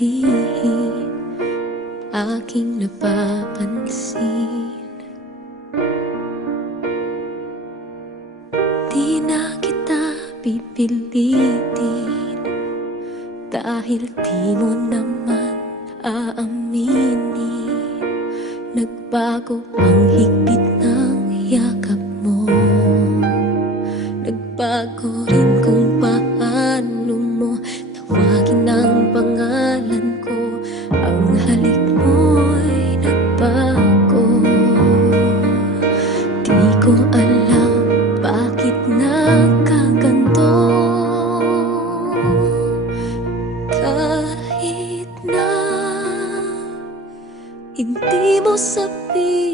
sabihin Aking napapansin. Di na kita pipilitin Dahil di mo naman aaminin. Nagbago ang higpit ng yakap mo. Nagbago rin kung paano sabihin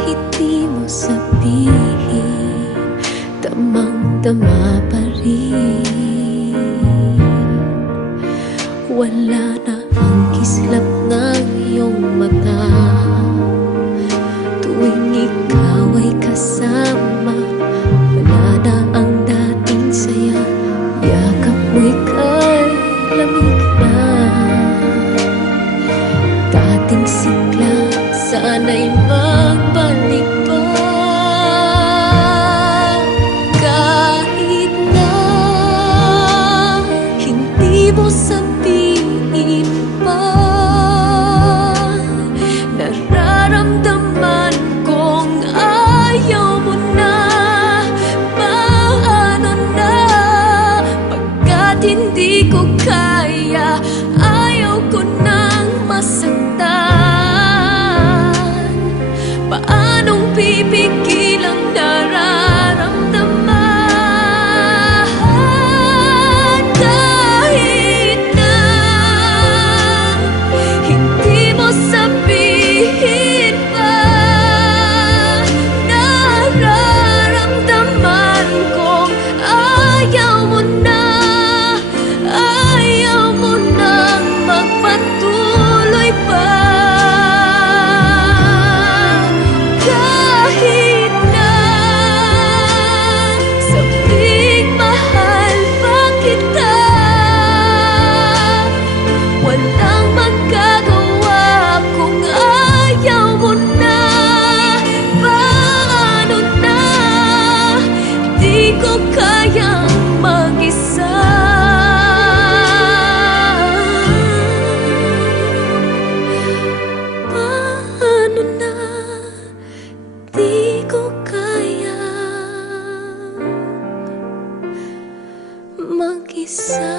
Kahit di mo sabihin Damang-dama pa rin. Wala na ang kislap ng iyong mata. Tuwing ikaw Pagkat hindi ko kaya Walang magagawa kung ayaw mo na. Paano Di ko kayang mag-isa. Di ko kaya Mag-isa